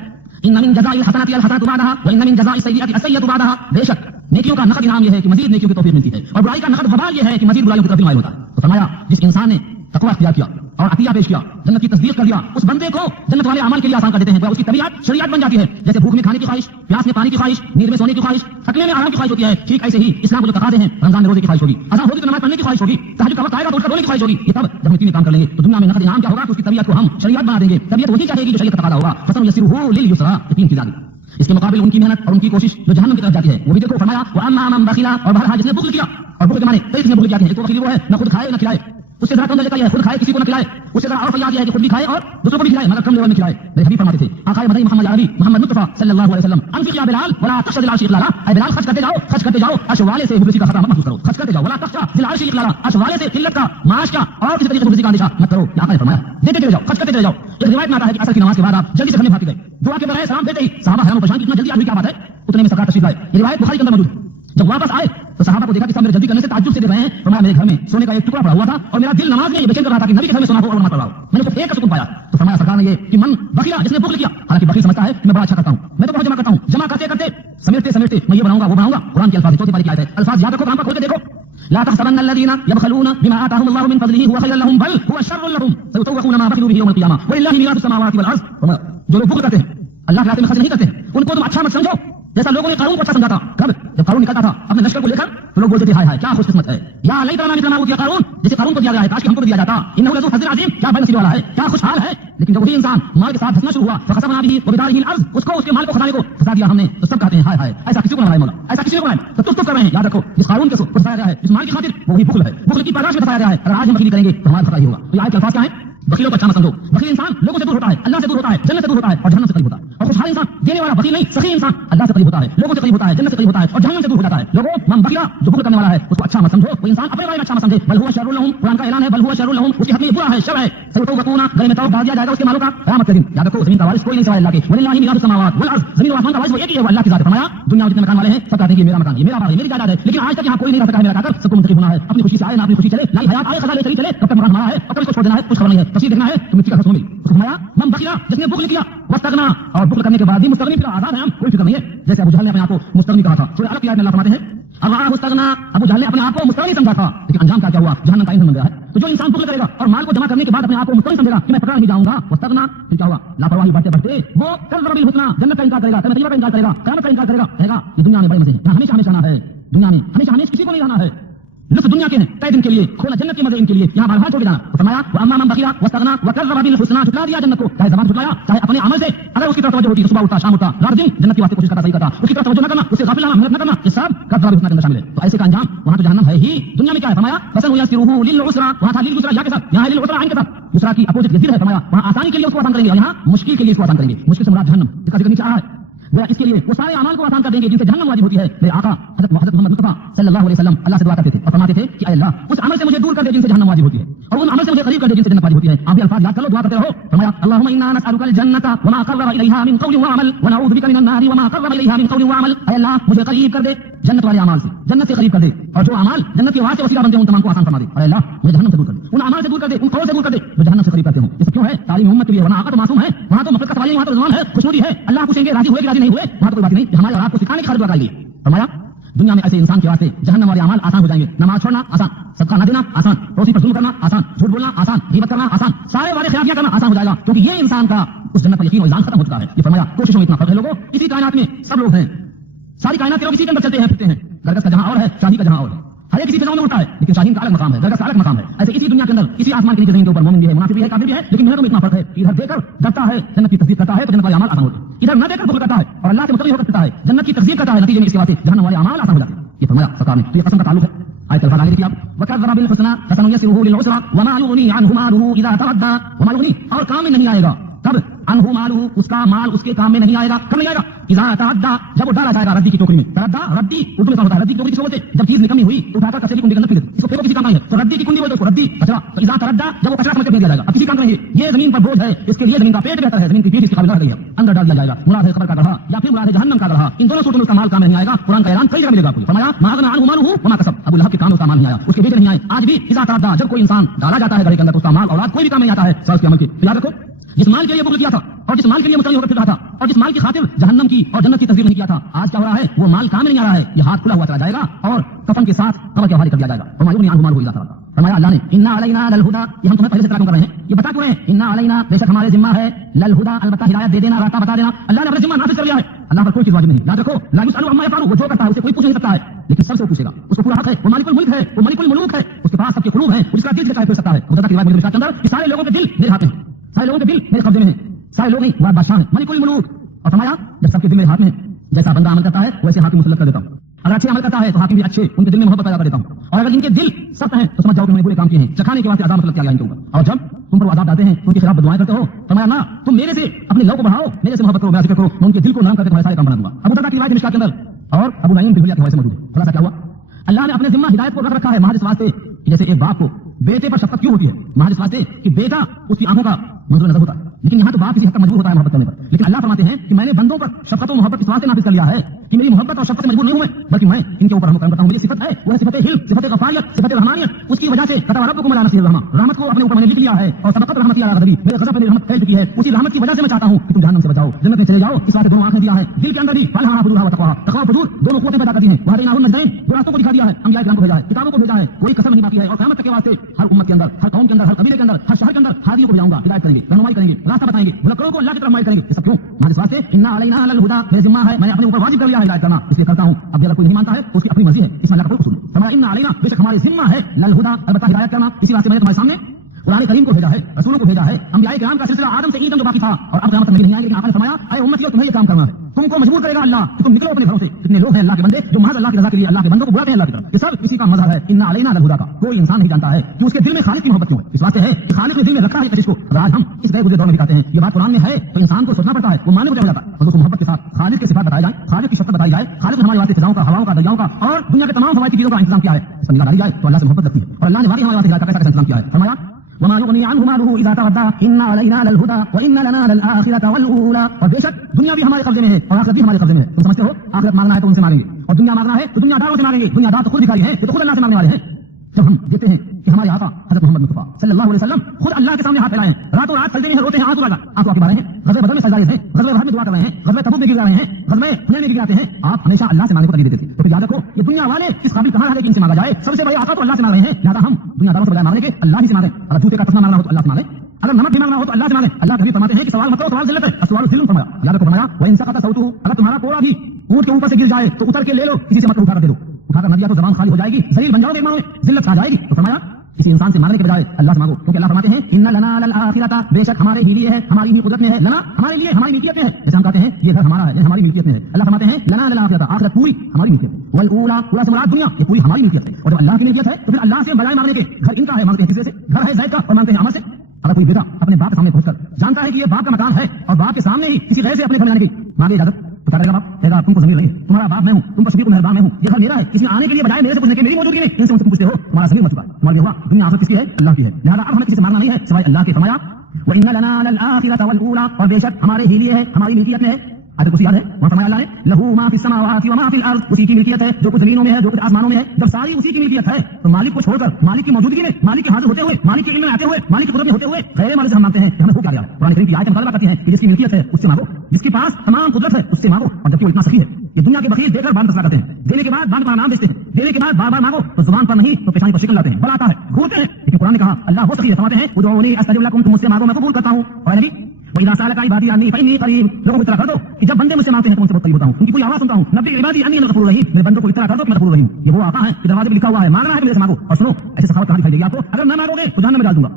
इन्न मिन जज़ाइल हसनाति अल हसनतु बादहा व इन्न मिन जज़ाइस सय्यिअति अस्सय्यिअतु बादहा, बेशक नेकियों का नकद इनाम यह है कि मजीद नेकियों की तौफीक मिलती है, और बुराई का नकद वबाल यह है कि मजीद बुराइयों की तरफ माइल होता है। तो फरमाया जिस इंसान ने तकवा इख्तियार किया और अतिया पेश किया, जन्नत की तस्दीक कर दिया, उस बंदे को जन्नत वाले अमल के लिए आसान कर देते हैं। उसकी तबीयत शरीयत बन जाती है। जैसे भूख में खाने की ख्वाहिश, प्यास में पानी की ख्वाहिश, नींद में सोने की ख्वाहिश, थकने में आराम की ख्वाहिश होती है, ठीक ऐसे ही इस्लाम को जो तकाज़े हैं, रमजान में रोजे की ख्वाहिश होगी, अज़ान होगी तो नमाज पढ़ने की ख्वाहिश होगी, तहज्जुद का वक्त आएगा तो उठकर रोने की ख्वाहिश होगी। ये तब जब हम तीन काम कर लेंगे तो दुनिया में नकद इनाम क्या होगा? तो उसकी तबीयत को हम शरीयत बना देंगे। तबीयत वही चाहेगी जो शरीयत का तकाज़ा होगा। फसनुयस्सिरुहु लिल युस्रा, ये तीन चीज़ आ गई। इसके मुकाबले उनकी मेहनत और उनकी कोशिश जो जहन्नम की तरफ जाती है वो भी देखो। फरमाया व अम्मा मन बखिला, और बहरहाल जिसने बुख़्ल किया, और बुख़्ल के माने कई किस्म बुख़्ल किया है। एक तो बखील वो है न खुद खाए न खिलाए, उससे ज़्यादा कम दर्जे का ये है खुद खाए किसी को न खिलाए, उससे ज़्यादा और फैयाद यह है कि खुद भी खाए और दूसरों को भी खिलाए, मगर कम लेवल में खिलाए। मेरे हबीब फरमाते थे आकाए मदनी मोहम्मद अरबी मोहम्मद मुस्तफा सल्लल्लाहु अलैहि वसल्लम, अनफिक या बिलाल वला तख्शा दिल अर्श इक़लाला, ऐ बिलाल खर्च करते जाओ अर्श वाले से हुबसी का खतरा मत महसूस करो, खर्च करते जाओ, वला तख्शा दिल अर्श इक़लाला, अर्श वाले से किल्लत का, माश का और किसी तरीके से हुबसी का अंदेशा मत करो। आका ने फरमाया देते चले जाओ, खर्च करते चले जाओ। एक रिवायत में आता है कि असर की नमाज के बाद आप जल्दी से घर में भाग गए, दुआ के बराए सलाम देते ही सहाबा हैरान परेशान, इतना जल्दी आदमी क्या बात है, उतने में सरकार तशरीफ लाए। ये रिवायत बुखारी के अंदर मौजूद। जब वापस आए तो सहाबा को देखा कि सब मेरे जल्दी करने से ताज्जुब से देख रहे हैं, फरमाया मेरे घर में सोने का एक टुकड़ा पड़ा हुआ था और मेरा दिल नमाज में ये बेचैन कर रहा था कि नबी के घर में सोना हो और नमाज पढ़ रहा हूं। मैंने उसको एक का सुकून पाया। तो फरमाया सरकार ने ये कि मन बखीला जिसने बुखल किया, हालांकि बखील समझता है कि मैं बड़ा अच्छा करता हूं, मैं तो बहुत जमा करता हूं, जमा करते करते समेटते समेटते मैं ये बनाऊंगा वो बनाऊंगा। कुरान के अल्फाज, चौथी पारी की आयत है, अल्फाज याद रखो, कुरान पर खोल के देखो। ला तहसबन्ना अल्लज़ीना यबखलूना बिमा आताहुम अल्लाहु मिन फज़लिही हुवा खैरुल लहुम बल हुवा शर्रुल लहुम सयुतवक़ूना मा बखिलू बिही यौमल क़ियामा वलिल्लाहि मीरासुस समावाति वल अर्ज़। जो लोग बुखल करते हैं, अल्लाह के रास्ते में खर्च नहीं करते, उनको तुम अच्छा मत समझो। जैसा लोगों ने कारून को अच्छा समझा था, कब जब कारून निकलता था अपने लश्कर को लेकर तो लोग बोलते थे हाय हाय क्या खुशकिस्मत है, या लैतना मिस्ला ऊतिया कारून, जैसे कारून को दिया गया है काश कि हमको भी दिया जाता, इन्नहु लज़ू हज़्ज़िन अज़ीम, क्या बदनसीबी वाला है, क्या खुशहाल है। लेकिन जब वही इंसान माल के साथ धंसना शुरू हुआ, फखसफना बिही व बिदारिहिल अर्ज़, उसको उसके माल को खजाने को फंसा दिया हमने, तो सब कहते हैं हाय हाय ऐसा किसी को ना बनाए मौला, ऐसा किसी को बनाए। तो तुम कर रहे हैं, याद रखो जिस कारून के फंसाया गया है जिस माल की खातिर वो वही बुखल है, बुखल की पैदाश में फंसाया गया है। अगर आज हम बखीली करेंगे तो हमारा खतरा ही होगा। तो आयत के अल्फाज क्या है, बखीलों को अच्छा मत समझो। बखील इंसान लोगों से दूर होता है, अल्लाह से दूर होता है, जन्नत से दूर होता है और जहन्नम से करीब होता है। और खुशहाल इंसान देने वाला बखील नहीं, सखी इंसान अल्लाह से करीब होता है, लोगों से करीब होता है, जन्नत से करीब होता है और जहन्नम से दूर हो जाता है। लोगों मन बखीला जो बुखल करने वाला है उसको अच्छा मत समझो, वो इंसान अपने बारे में अच्छा मत समझे, बल हुवा शर्रुल लहुम, कुरान का ऐलान है बल हुवा शर्रुल लहुम, उसके हक में बुरा है, शर है। सयुतवक़ूना, गले में तौब डाल दिया जाएगा उसके मालों का क़यामत के दिन। याद रखो जमीन का वारिस कोई नहीं सिवाय अल्लाह के, वलिल्लाहि मीरासुस समावाति वल अर्ज़, जमीन और आसमान का वारिस वो एक ही है, वो अल्लाह की ज़ात है। फरमाया दुनिया में जितने मकान वाले हैं सब कहते हैं कि मेरा मकान, ये मेरा बाग है, मेरी जायदाद है, लेकिन आज तक यहाँ कोई नहीं रह सका है मेरा कहकर सबको मुंतखब होना है। अपनी खुशी से आए ना अपनी खुशी चले, लाई हयात आए खज़ा ले चली चले, कब तक मकान हमारा है और कब इसको छोड़ देना है कुछ खबर नहीं है। तफसीर देखना है तो मिट्टी का मिली। फरमाया मन बखीला जिसने बुखल किया वस्तगना, और बुखल करने के बाद भी मुस्तगनी, फिर आजाद है हम, कोई फिक्र नहीं है। जैसे अबू जहल ने अपने आप को मुस्तगनी कहा था, सूरह अलग की आयत में अल्लाह फरमाते हैं अल्लाह मुस्तगना, अबू जहल ने अपने आप को मुस्तगनी समझा था, लेकिन अंजाम क्या हुआ, जहन्नम का ईंधन बन गया है। तो जो इंसान बुखल करेगा और माल को जमा करने के बाद अपने आप को मुस्तगनी समझेगा कि मैं पकड़ा नहीं जाऊंगा, वस्तगना, फिर क्या हुआ, लापरवाही बढ़ते बढ़ते वो कज़्ज़ब बिल हुस्ना, जन्नत का इनकार करेगा, तैयबा का इनकार करेगा, क़यामत का इनकार करेगा, कहेगा ये दुनिया में बड़े मजे हैं, हमेशा हमेशा रहना है, दुनिया में हमेशा हमेशा किसी को नहीं रहना है, लुत्फ दुनिया के हैं, तय दिन के लिए, खोला जन्नत के मजे इनके लिए, यहाँ बार छोड़ जाना। तो फरमाया व अम्मा मन बखीला वस्तगना व कज़्ज़ब बिल हुस्ना, झुठला दिया जन्नत को, चाहे ज़बान झुठलाया चाहे अपने अमल से, अगर उसकी तरफ तवज्जो होती तो सुबह उठता शाम उठता रात दिन जन्नत की वास्ते कोशिश करता, सही करता, उसकी तरफ तवज्जो न करना, उससे गाफिल रहना, मेहनत न करना, ये सब कज़्ज़ब बिल हुस्ना के अंदर शामिल है। तो ऐसे का अंजाम वहां तो जहन्नम है ही, दुनिया में क्या है, फरमाया फसनुयस्सिरुहु लिल उसरा, वहां था लिल उसरा या के साथ, यहाँ लिल उसरा आइन के साथ, उसरा की अपोजिट यज़ीर है। फरमाया वहां आसानी के लिए उसको आसान करेंगे और यहाँ मुश्किल के लिए इसको आसान करेंगे। मुश्किल से मुराद जहन्नम, इसका जिक्र नीचे आ रहा है, गोया इसके लिए वो सारे अमाल को आसान कर देंगे जिनसे जहन्नम वाजिब होती है। मेरे आका हज़रत मोहम्मद मुस्तफा सल्लल्लाहु अलैहि वसल्लम अल्लाह से दुआ करते थे और फरमाते थे कि अल्लाह उस अमल से मुझे दूर कर दे जिनसे जहन्नम वाजिब होती है और उन अमल से मुझे करीब कर दे जिनसे जन्नत वाजिब होती है। आप भी अल्फाज याद कर लो, दुआ करते रहो। फरमाया अल्लाहुम्मा इन्ना नसअलुकल जन्नता व मा क़र्रबा इलैहा मिन क़ौलिन व अमल व नऊज़ु बिका मिनन नारि व मा क़र्रबा इलैहा मिन क़ौलिन व अमल। ऐ अल्लाह मुझे करीब कर दे जन्नत वाले अमाल से, जन्नत से करीब कर दे, और जो अमाल जन्नत के वास्ते वसीला बनते हैं उन तमाम को आसान फरमा दे। और अल्लाह मुझे जहन्नम से दूर कर दे, उन अमाल से दूर कर दे, उन कौल से दूर कर दे जो जहन्नम से करीब करते हो। ये सब क्यों है, तालीम उम्मत के लिए, वरना आका तो मासूम है, वहां तो मकसद का सवाल नहीं, वहां तो ज़ुबान है, खुशनुदी है, अल्लाह पूछेंगे राजी हुए कि राजी नहीं हुए, वहां तो कोई बात नहीं, हमारे और आपको सिखाने की खातिर लगाई गई। फरमाया दुनिया में ऐसे इंसान के वास्ते जहन्नम वाले अमाल आसान हो जाएंगे, नमाज छोड़ना आसान, सदका न देना आसान, पड़ोसी पर जुल्म करना आसान, झूठ बोलना आसान, गीबत करना आसान, सारे वाले खिलाफियां करना आसान हो जाएगा, क्योंकि ये इंसान का उस जन्नत पर यकीन और ईमान खत्म हो चुका है। ये फरमाया कोशिशों में इतना फर्क है लोगों, इसी कायनात में सब लोग हैं, सारी कायनात के लोग इसी के अंदर चलते हैं फिरते हैं, गरगस का जहां और है शाही का जहां और है, हर एक किसी फिजाओं में उठता है, लेकिन शाहीन का अलग मकाम है, गरगस का अलग मकाम है। ऐसे इसी दुनिया के अंदर इसी आसमान के नीचे जमीन के ऊपर मोमिन भी है, मुनाफिक भी है, काफिर भी है, लेकिन मेरे में इतना फर्क है, इधर देकर डरता है जन्नत की तस्दीक करता है तो जन्नत वाले अमाल आसान होते हैं, इधर न देकर बुग़्ज़ करता है और अल्लाह से मुतक़ी होकर फिरता है, जन्नत की तस्दीक करता है, नतीजे में इसके वास्ते जहन्नम वाले अमाल आसान हो जाते हैं। ये फरमाया सरकार ने, तो ये कसम का ताल्लुक है। आयत अल्फाज आगे देखिए आप, वकज़्ज़ब बिल हुस्ना फसनुयस्सिरुहु लिल उसरा वमा युग़नी अन्हु मालुहु इज़ा तवद्दा, वमा युग़नी और काम में नहीं आएगा, कब अन्हु मालुहु उसका माल उसके काम में नहीं आएगा, कब नहीं आएगा, इज़ा तवद्दा जब वो डाला जाएगा रद्दी की टोकरी में, तवद्दा रद्दी उर्दू में होता है, रद्दी की टोकरी किसको बोलते हैं, जब चीज निकम्मी हुई उठाकर कचरे की कुंडी के अंदर फेंक देते, इसको फेंको किसी काम नहीं है तो रद्दी की कुंडी बोलते हैं, उसको रद्दी कचरा, तो इज़ा तवद्दा जब वो कचरा समझ के फेंक दिया जाएगा, अब किसी काम नहीं है, ये जमीन पर बोझ है, इसके लिए जमीन का पेट बेहतर है, जमीन की पीठ इसकी काबिल रह गई है, अंदर डाल दिया जाएगा, मुराद है कब्र का गड्ढा या फिर मुराद है जहन्नम का गड्ढा, इन दोनों सूरतों में उसका माल काम नहीं आएगा। कुरान का ऐलान कई जगह मिलेगा आपको। फरमाया मा अग़ना अन्हु मालुहु व मा कसब, अबू लहब के काम में उसका माल नहीं आया, उसके बेटे नहीं आए। आज भी इज़ा तवद्दा जब कोई इंसान डाला जाता है घड़े के अंदर तो उसका माल औलाद कोई भी काम नहीं आता है सिवाय उसके अमल के। तो याद रखो जिस माल के लिए बुग़्ज़ किया था और जिस माल के लिए मुतक़ी होकर फिर रहा था और जिस माल की खातिर जहन्नम की और जन्नत की तस्दीक नहीं किया था, आज क्या हो रहा है, वो माल काम में नहीं आ रहा है, ये हाथ खुला हुआ चला जाएगा और कफन के साथ कब्र के हवाले कर दिया जाएगा। फरमाया अल्लाह ने इन्ना अलैना लल हुदा, ये हम तुम्हें पहले से तलाक़ कर रहे हैं, ये बता क्यों रहे हैं, इन्ना अलैना बेशक हमारे जिम्मा है, लल हुदा अलबत्ता हिदायत दे देना, रास्ता बता देना, अल्लाह ने अपना जिम्मा नाफिज़ कर लिया है। अल्लाह पर कोई चीज़ वाजिब नहीं, याद रखो ला युसअलु अम्मा यफ़अलु, वो जो करता है उसे कोई पूछ नहीं सकता है, लेकिन सबसे वो पूछेगा, उसको पूरा हक है, वो मालिकुल मुल्क है, वो मलिकुल मुलूक है, उसके पास सबके कुलूब हैं, उसका दिल से चाहे फिर सकता है। मुद्दत की रिवायत मुझे के अंदर कि सारे लोगों के दिल मेरे हाथ में, सारे लोगों के दिल मेरे कब्जे में है, सारे लोग नहीं वो बादशाह है, मलिकुल मुलूक। और फरमाया जब सबके दिल मेरे हाथ में है, जैसा बंदा अमल करता है वैसे हाकिम मुसल्लत कर देता हूँ, अगर अच्छे अमल करता है तो हाकिम भी अच्छे उनके दिल में मोहब्बत पैदा कर देता हूँ, और अगर इनके दिल सख्त हैं तो समझ जाओ कि उन्होंने बुरे काम किए हैं, चखाने के वास्ते अज़ाब मतलब क्या है इनके ऊपर। और जब तुम पर वो अज़ाब डालते हैं तो उनके खिलाफ बददुआएं करते हो, फरमाया ना तुम मेरे से अपने लव को बढ़ाओ, मेरे से मोहब्बत करो, मेरा जिक्र करो, मैं उनके दिल को नरम करके तुम्हारे सारे काम बना दूंगा। अबू दरदा की रिवायत मिशकात के अंदर और अबू नईम बिन हुलैया के हवाले से मौजूद है। खुलासा क्या हुआ, अल्लाह ने अपने जिम्मा हिदायत को रख रखा है महज इस वास्ते कि जैसे एक बाप को बेटे पर शफकत क्यों होती है, महज इस वास्ते कि बेटा उसकी आंखों का मंजूर नजर होता है, लेकिन यहाँ तो बाप किसी हद तक मजबूर होता है मोहब्बत करने पर। लेकिन अल्लाह फरमाते हैं कि मैंने बंदों पर शफकत और मोहब्बत इस वास्ते नाफिज कर लिया है कि मेरी मोहब्बत और शफकत से मजबूर नहीं हूं मैं, बल्कि मैं इनके ऊपर रहम करता हूं। मेरी सिफत है वो है सिफत हिल्म, सिफत गफारियत, सिफत रहमानियत। उसकी वजह से कतब रब्बुकुम अला नफ्सिही रहमा, रहमत को अपने ऊपर मैंने लिख लिया है और सबकत रहमती अला गज़बी, मेरे गज़ब पे मेरी रहमत फैल चुकी है। उसी रहमत की वजह से मैं चाहता हूं कि तुम जहन्नम से बचाओ, जन्नत में चले जाओ। इस वास्ते दोनों आंखें दिया है, दिल के अंदर भी फलहा फुजूरहा व तक़वा, तक़वा फुजूर दोनों क़ुव्वतें पैदा करती हैं। वहदैनाहु नजदैन, दो रास्तों को दिखा दिया है, अंबिया किराम को भेजा है, किताबों को भेजा है, कोई कसर नहीं बाकी है। और क़यामत के वास्ते हर उम्मत के अंदर, हर कौम के अंदर, हर कबीले के अंदर, हर शहर के अंदर हादियों को भेजाऊंगा, हिदायत करेंगे, रहनुमाई करेंगे, रास्ता बताएंगे, भुलक्कड़ों को अल्लाह की तरफ माइल करेंगे। ये सब क्यों, महज वास्ते इन्ना अलैना लल हुदा, मेरे जिम्मा है, मैंने अपने ऊपर वाजिब कर लिया है हिदायत करना, इसलिए करता हूं। अब अगर कोई नहीं मानता है तो उसकी अपनी मर्जी है, इसमें अल्लाह का कोई कसूर नहीं। फरमाया इन्ना अलैना, बेशक हमारे जिम्मा है लल हुदा, अलबत्ता हिदायत करना। इसी वास्ते मैंने तुम्हारे सामने कुरान करीम को भेजा है, रसूलों को भेजा है, अंबिया किराम का सिलसिला आदम से ईदम जो बाकी था और अब क़यामत तक नहीं आएंगे। लेकिन आपने फरमाया ऐ उम्मतियों तुम्हें ये काम करना है, तुमको मजबूर करेगा अल्लाह कि तुम निकलो अपने घरों से। कितने लोग हैं अल्लाह के बंदे जो महज अल्लाह की रज़ा के लिए अल्लाह के बंदों को बुलाते हैं अल्लाह की तरफ। ये सब इसी का मज़हर है इन्ना अलैना लल हुदा का। कोई इंसान नहीं जानता है कि उसके दिल में खालिक की मोहब्बत क्यों है। इस वास्ते है कि खालिक ने दिल में रखा है कशिश को। आज हम इस गए गुजरे दौर में दिखाते हैं, ये बात कुरान में है तो इंसान को सोचना पड़ता है, वो मानने को जाता है। और दोस्तों मोहब्बत के साथ खालिक के सिफात बताए जाए, खालिक की शफ़क़त बताई जाए, खालिक ने हमारे वास्ते फिजाओं का, हवाओं का, दरियाओं का और दुनिया के तमाम फ़वाइद की चीज़ों का इंतजाम किया है। इस पर निगाह डाली जाए तो अल्लाह से मोहब्बत लगती है और अल्लाह ने वाकई हमारे वास्ते हिदायत का कैसा इंतजाम किया है। फरमाया वमा युगनी अन्हु मालुहु इज़ा तवद्दा इन्ना अलैना लल हुदा व इन्ना लना लल आखिरता वल ऊला। और बेशक दुनिया भी हमारे कब्जे में है और आखिरत भी हमारे कब्जे में है। तुम समझते हो आखिरत मांगना है तो उनसे मांगेंगे और दुनिया मांगना है तो दुनियादारों से मांगेंगे। दुनियादार तो खुद भिखारी हैं, ये तो खुद अल्लाह से मांगने वाले हैं। जब हम देखते हैं कि हमारे आका हज़रत मोहम्मद मुस्तफ़ा सल्लल्लाहु अलैहि वसल्लम खुद अल्लाह के सामने हाथ फैलाए हैं, रातों रात सजदे में रोते हैं, आंसू आपके बारे हैं, ग़ज़वे बदर में सजदा हैं, ग़ज़वे उहद में दुआ कर रहे हैं, ग़ज़वे तबूक में गिर रहे हैं, ग़ज़वे हुनैन में गिर जाते हैं। आप हमेशा अल्लाह से मांगने को तरजीह देते थे। तो फिर याद रखो ये दुनिया वाले इस काबिल कहां है कि इनसे मांगा जाए। सबसे बड़े आका तो अल्लाह से मांग रहे हैं, लिहाजा हम दुनियादारों से बजाय मांगने के अल्लाह ही से मांगे। अगर जूते का तस्मा मांगना हो तो अल्लाह से मांगे, अगर नमक भी मांगना हो तो अल्लाह से मांगे। अल्लाह कभी फरमाते हैं कि सवाल मत करो, सवाल जिल्लत है, सवाल ज़िल्म फरमाया। याद रखो फरमाया व इन सकता सौतुहु, अगर तुम्हारा कोड़ा भी ऊंट के ऊपर से गिर जाए तो उतर के ले लो, किसी से मत उठाकर दे दो। उठाकर न दिया तो ज़बान खाली हो जाएगी, ज़लील बन जाओगे, में जिल्लत आ जाएगी। तो फरमाया किसी इंसान से मांगने के बजाय अल्लाह से मांगो, क्योंकि अल्लाह फरमाते हैं इन्ना लना लल आखिरता, बेशक हमारे ही लिए है, हमारी ही कुदरत में है। लना हमारे लिए, हमारी मिल्कियत में है। जैसे हम कहते हैं ये घर हमारा है, ये हमारी मिल्कियत में है। अल्लाह फरमाते हैं लना लल आखिरता, आखिरत पूरी हमारी मिल्कियत है। वल ऊला, पूरा से मुराद दुनिया, ये पूरी हमारी मिल्कियत है। और जब अल्लाह की मिल्कियत है तो फिर अल्लाह से बजाय मांगने के घर इनका है, मांगते हैं किसी से, घर है ज़ैद का और मांगते हैं अमर से। अगर कोई बेटा अपने बाप के सामने पहुंचकर जानता है कि ये बाप का मकान है और बाप के सामने ही किसी गैर से अपने घर में आने की मांगे इजाजत, तो क्या करेगा बाप? कहेगा तुमको ज़मीर नहीं, तुम्हारा बाप मैं हूं, तुम पर शफीक मेहरबान मैं हूं, ये घर मेरा है, किसी आने के लिए बजाय मेरे से पूछने के, मेरी मौजूदगी में इनसे उनसे पूछते हो, तुम्हारा ज़मीर मर चुका है, तुम्हारा हुआ। दुनिया आखिरत किसकी है? अल्लाह की है। लिहाजा अब हमें किसी से मांगना नहीं है सिवाय अल्लाह के। फरमाया व इन्ना लना लल आखिरता वल ऊला, और बेशक हमारे ही लिए है, हमारी मिल्कियत में है। आयत कुछ याद है, वहां फरमाया अल्लाह ने लहू मा फिस समावाति व मा फिल अर्द, उसी की मिल्कियत है जो कुछ जमीनों में है, जो कुछ आसमानों में है। जब सारी उसी की मिल्कियत है तो मालिक को छोड़कर, मालिक की मौजूदगी में, मालिक के हाजिर होते हुए, मालिक के इल्म में आते हुए, मालिक की कुदरत में होते हुए गैर मालिक से हम मांगते हैं कि हमें हो क्या दिया है। कुरान करीम की आयत मुतालबा करती है कि जिसकी मिल्कियत है उससे मांगो, जिसके पास तमाम कुदरत है उससे मांगो। और जबकि वो इतना सखी है, ये दुनिया के बखील देकर बात करते हैं, देने के बाद बार नाम देते हैं, देने के बाद बार बार मांगो तो जुबान पर नहीं तो पेशानी पर शिकन लाते हैं, बलाता है, घूरते हैं। लेकिन कुरान ने कहा अल्लाह वो सखी है, फरमाते हैं उदऊनी अस्तजिब लकुम, तुम मुझसे मांगो मैं कबूल करता हूं। और नबी वइज़ा सअलका इबादी अन्नी फइन्नी करीब, लोगों को इत्तला कर दो कि जब बंदे मुझसे मांगते हैं तो उनसे बहुत करीब होता हूं, उनकी कोई आवाज सुनता हूं। नबी इबादी अन्नी अल गफूरुर रहीम, मेरे बंदों को इत्तला कर दो कि मैं गफूरुर रहीम। ये वो आका है कि दरवाजे पे लिखा हुआ है मांगना है तो मेरे से मांगो। और सुनो ऐसे सखावत कहां दिखाई देगी आपको? अगर न मांगोगे तो जहन्नम में डाल दूंगा।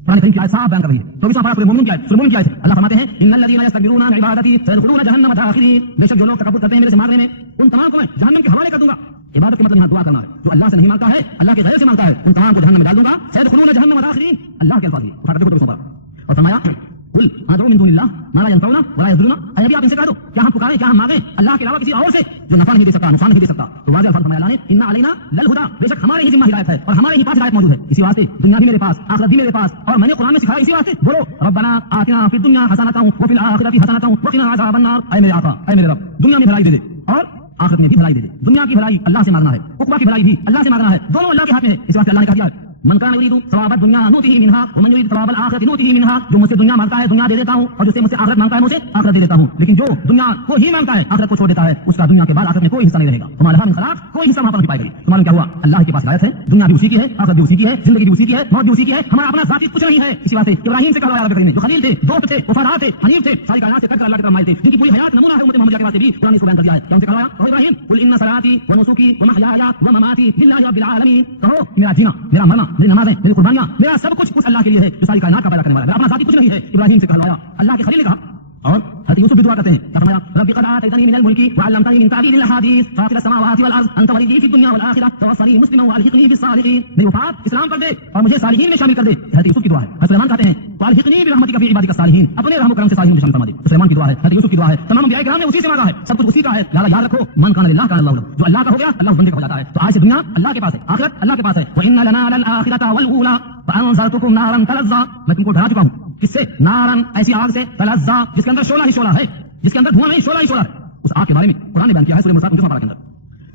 कुरान करीम की आयत साफ बयान कर रही है। 24वां पारा सूरह मोमिन की आयत, सूरह मोमिन की आयत है। अल्लाह फरमाते हैं इन्नल लज़ीना यस्तकबिरूना अन इबादती सयदखुलूना जहन्नम दाखिरीन, बेशक जो लोग तकब्बुर करते हैं मेरे से मांगने में उन तमाम को मैं जहन्नम के हवाले कर दूंगा। इबादत के मतलब यहां दुआ करना है। जो अल्लाह से नहीं मांगता है, अल्लाह के गैर से मांगता है, उन तमाम को जहन्नम में डाल दूंगा। सयदखुलूना जहन्नम दाखिरीन, अल्लाह के अल्फाज उठा कर देखो 24वां पारा। और फरमाया कुल अदऊ मिन दुनिल्लाह मा ला यनफउना व ला यज़ुरुना, अरे नबी आप इनसे कह दो क्या हम पुकारें, क्या हम मांगें अल्लाह के अलावा किसी और से जो नफा नहीं दे सकता, नुकसान नहीं दे सकता। तो वाज़ेह अल्फाज फरमाया अल्लाह ने इन्ना अलैना लल हुदा, बेशक हमारे ही जिम्मा हिदायत है और हमारे ही पास हिदायत मौजूद है। इसी वास्ते दुनिया भी मेरे पास, आखिरत भी मेरे पास, और मैंने कुरान में सिखाया इसी वास्ते। बोलो रब्बना आतिना फिद दुनिया हसनतन व फिल आखिरति हसनतन व क़िना अज़ाबन नार, ऐ मेरे आका, ऐ मेरे रब, दुनिया में भलाई दे दे और आखिरत में भी भलाई दे दे। दुनिया की भलाई अल्लाह से मांगना है, उक़बा की भलाई भी अल्लाह से मांगना है, दोनों अल्लाह के हाथ में है। इस वास्ते अल्लाह ने कहा दिया मन कान युरीदु सवाब दुनिया नूतिही मिनहा व मन युरीद सवाब आखिरत नूतिही मिनहा, जो मुझसे दुनिया मांगता है दुनिया दे देता हूं, और जो मुझसे आखिरत मांगता है मुझे आखिरत दे देता हूं। लेकिन जो दुनिया को ही मांगता है आखिरत को छोड़ देता है, उसका दुनिया के बाद आखिरत में कोई हिस्सा नहीं रहेगा। तुम्हारा लहा मिन खलाक, कोई हिस्सा वहां पर नहीं पाएगा। तुम्हारा क्या हुआ? अल्लाह के पास हिदायत है, दुनिया भी उसी की है, आखिरत भी उसी की है, जिंदगी भी उसी की है, मौत भी उसी की है, हमारा अपना जाती कुछ नहीं है। इसी वास्ते इब्राहिम से कहा रब करीम ने, जो खलील थे, दोस्त थे, वफादार थे, हनीफ थे, सारी कायनात से कट कर अल्लाह की तरफ माइल थे, जिनकी पूरी हयात नमूना है उम्मत मोहम्मदिया के वास्ते भी कुरान इसको बयान कर दिया है। क्या उनसे कहा तो इब्राहिम कुल इन्ना सलाती व नुसुकी व महयाया व ममाती लिल्लाहि रब्बिल आलमीन, कहो मेरा जीना, मेरा मरना, मेरी नमाजें, मेरी कुर्बानियां, मेरा सब कुछ उस अल्लाह के लिए है जो सारी कायनात का पैदा करने वाला है। अपना जाती कुछ नहीं है। इब्राहिम से कहलवाया, अल्लाह के खलील ने कहा اور حضرت یوسف بھی دعا کرتے ہیں، فرمایا رب قد آتیتنی من الملک وعلمتنی من تعبیر الاحادیث فاطر السماوات والارض انت ولی فی الدنیا والآخرہ توفنی مسلما والحقنی بالصالحین، میری وفات اسلام کر دے اور مجھے صالحین میں شامل کر دے. حضرت یوسف کی دعا ہے. حضرت سلیمان کہتے ہیں والحقنی برحمتک فی عبادک الصالحین، اپنے رحم و کرم سے صالحین میں شامل فرما دے. سلیمان کی دعا ہے، حضرت یوسف کی دعا ہے. تمام انبیاء کرام نے اسی سے مانگا ہے، سب کچھ اسی کا ہے. لہذا یاد رکھو من کان للہ کان اللہ لہ، جو اللہ کا ہو گیا اللہ اس بندے کا ہو جاتا ہے. تو آج سے دنیا اللہ کے پاس ہے، آخرت اللہ کے پاس ہے. وان لنا للآخرۃ والأولیٰ فانذرتکم نارا تلظیٰ، میں تم کو ڈرا چکا ہوں کس سے؟ نارن، ایسی آگ سے، تلظیٰ جس کے اندر شعلہ ہی شعلہ ہے، جس کے اندر دھواں نہیں شعلہ ہی شعلہ ہے. اس آگ کے بارے میں قرآن نے بیان کیا ہے سورہ مرسات 29 پارہ کے اندر.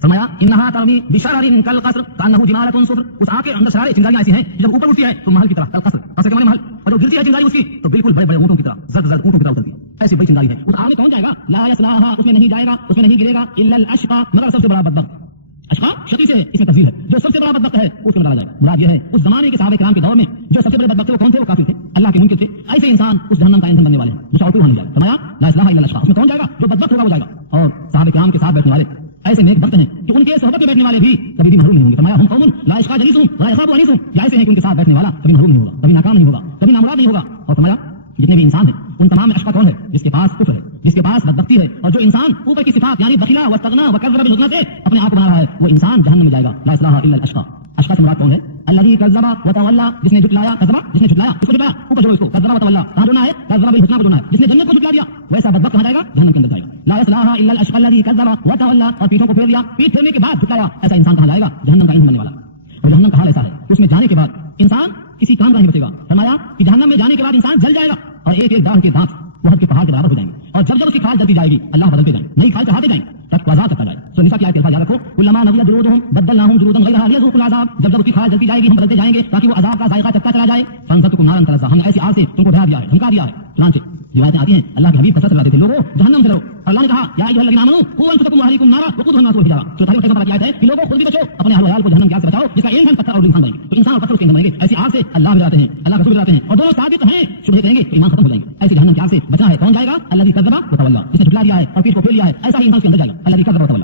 فرمایا انہا ترمی بشرر کالقصر کانہ جمالۃ صفر، اس آگ کے اندر شراریں چنگاریاں ایسی ہیں جب اوپر اٹھتی ہے تو محل کی طرح، کالقصر قصر کے معنی محل، اور جو گرتی ہے چنگاری اس کی تو بالکل بڑے بڑے اونٹوں کی طرح، زرد زرد اونٹوں کی طرح اترتی ہے. ایسی بڑی چنگاری ہے. اس آگ میں کون جائے گا؟ لا یصلاھا، اس میں نہیں جائے گا، اس میں نہیں گرے گا، الا الاشقى، مگر سب سے بڑا بدبخت. اشقا شقی سے ہے، اس میں تفصیل ہے. جو سب سے بڑا بدبخت ہے اس میں ڈالا جائے گا. مراد یہ ہے اس زمانے کے صحابہ کرام کے دور میں جو سب سے بڑے بدبخت تھے وہ کون تھے؟ وہ کافر تھے، اللہ کے منکر تھے. ایسے انسان اس جہنم کا ایندھن بننے والے ہیں، مشاورتی ہونے جائے. فرمایا لا اصلاح الا الاشقى، اس میں کون جائے گا؟ جو بدبخت ہوگا وہ جائے گا. اور صحابہ کرام کے ساتھ بیٹھنے والے ایسے نیک بخت ہیں کہ ان کے صحبت میں بیٹھنے والے بھی کبھی بھی محروم نہیں ہوں گے. فرمایا ہم قوم لا یشقى جلیسهم ولا یخاب انیسهم، یہ ایسے ہیں کہ ان کے ساتھ بیٹھنے والا کبھی محروم نہیں ہوگا، کبھی ناکام نہیں ہوگا، کبھی نامراد نہیں ہوگا. اور فرمایا جتنے بھی انسان ہیں ان تمام میں اشقا کون ہے؟ جس کے پاس کفر ہے، جس کے پاس بدبختی ہے، اور جو انسان اوپر کی صفات یعنی بخیلا واستغنا وکذب بالحسنى سے اپنے آپ کو بنا رہا ہے وہ انسان جہنم میں جائے گا. لا اصلاح الا الاشقى. اشقا سے مراد کون ہے؟ الذي كذب وتولى، جس نے جھٹلایا، کذب جس نے جھٹلایا، اس کو جھٹلایا، اوپر جو اس کو کذب وتولى کہاں جوڑنا ہے؟ کذب بالحسنى کو جوڑنا ہے. جس نے جنت کو جھٹلا دیا ویسا بدبخت کہاں جائے گا؟ جہنم کے اندر جائے گا. لا اصلاح الا الاشقى الذي كذب وتولى، اور پیٹھوں کو پھیر دیا، پیٹھ پھیرنے کے بعد جھٹلایا، ایسا انسان کہاں جائے گا؟ جہنم کا ایندھن بننے والا. اور جہنم کا حال ایسا ہے کہ اس میں جانے کے بعد انسان کسی کام کا نہیں بچے گا. فرمایا کہ جہنم میں جانے کے بعد انسان جل جائے گا اور ایک ایک داڑھ کے دانت احد کے پہاڑ کے برابر ہو جائیں گے. اور جب جب اس کی کھال جلتی جائے گی اللہ بدلتے جائیں گے، نئی کھال چڑھاتے جائیں گے تک وضاحت کرتا جائے. سورہ نساء کی آیت الفاظ یاد رکھو، کلما نضجت جلودهم بدلناهم جلودا غیرها لیذوقوا العذاب، جب جب اس کی کھال جلتی جائے گی ہم بدلتے جائیں گے تاکہ وہ عذاب کا ذائقہ چکھا چلا جائے. فانذرتکم نارا تلظیٰ، ہم نے ایسی آگ سے تم کو ڈرا دیا ہے، دھمکا دیا ہے. چنانچہ روایتیں آتی ہیں اللہ کے حبیب کثرت سے لاتے تھے لوگوں جہنم سے لو. اللہ نے کہا یا ایھا الذین آمنوا قوا انفسکم واہلیکم نارا وقودھا الناس والحجارہ. چوتھائی اور پانچویں آیت ہے کہ لوگوں خود بھی بچو، اپنے اہل و عیال کو جہنم کی آگ سے بچاؤ جس کا ایندھن پتھر اور انسان بنیں گے. تو انسان اور پتھر کے ایندھن بنیں گے. ایسی آگ سے اللہ بھی ڈراتے ہیں، اللہ رسول بھی ڈراتے ہیں، اور دونوں ثابت ہیں. شبہ کریں گے تو ایمان ختم ہو جائیں گے. ایسی جہنم کی آگ سے بچنا ہے کون جائے گا؟ الذی کذب وتولى، جس نے جھٹلا دیا ہے اور پیٹھ کو پھیر لیا ہے، ایسا ہی انسان کے اندر جائے گا. الذی کذب وتولى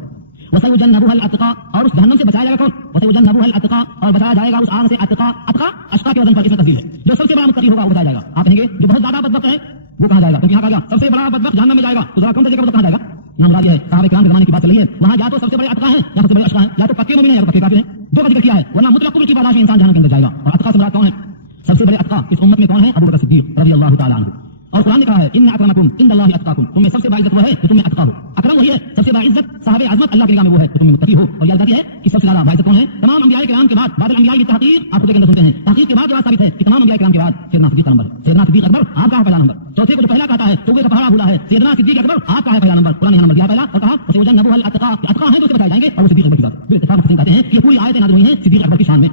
وسيجنبها الاتقى، اور اس جہنم سے بچایا جائے گا کون؟ وسيجنبها الاتقى، اور بچایا جائے گا اس آگ سے اتقى. اتقى اشقا کے وزن پر اس میں تفصیل ہے. جو سب سے بڑا متقی ہوگا وہ بچایا جائے گا. آپ کہیں گے جو بہت زیادہ بدبخت ہے وہ کہاں جائے گا؟ کیونکہ یہاں کہا گیا سب سے بڑا بدبخت جہنم میں جائے گا. تو ذرا کم درجے کا بدبخت کہاں جائے گا؟ یہاں مراد یہ ہے صحابہ کرام کے زمانے کی بات چل رہی ہے، وہاں یا تو سب سے بڑے اتقى ہیں یا سب سے بڑے اشقا ہیں، یا تو پکے مومن ہیں یا تو پکے کافر ہیں. دو کا ذکر کیا ہے، ورنہ مطلق کفر کی برداشت میں انسان جہنم کے اندر جائے گا. اور اتقى سے مراد کون ہے؟ سب سے بڑے اتقى اس امت میں کون ہے؟ ابو بکر صدیق رضی اللہ تعالی عنہ. اور قرآن نے کہا ہے ان اکرمکم عند اللہ اتقاکم، تم میں سب سے بڑا عزت وہ ہے جو تم میں اتقى ہو. اکرم وہی ہے، سب سے بڑا عزت صاحب عظمت اللہ کی نگاہ میں وہ ہے جو تم میں متقی ہو. اور یہ بات یہ ہے کہ سب سے زیادہ باعزت کون ہے؟ تمام انبیاء کرام کے بعد بعد الانبیاء کی تحقیق آپ خود کے اندر سنتے ہیں. تحقیق کے بعد جو بات ثابت ہے کہ تمام انبیاء کرام کے بعد سیدنا صدیق کا نمبر ہے. سیدنا صدیق اکبر آپ کا ہے پہلا نمبر. چوتھے کو جو پہلا کہتا ہے تو وہ پہاڑا بولا ہے سیدنا صدیق اکبر آپ کا ہے پہلا نمبر. قرآن نے نمبر دیا پہلا اور کہا وسيجنبها الاتقى، اتقى ہیں تو اسے بچائے جائیں گے اور وہ صدیق اکبر کی بات بالاتفاق مفسرین کہتے ہیں کہ پوری آیتیں نازل ہوئی ہیں صدیق اکبر کی شان میں.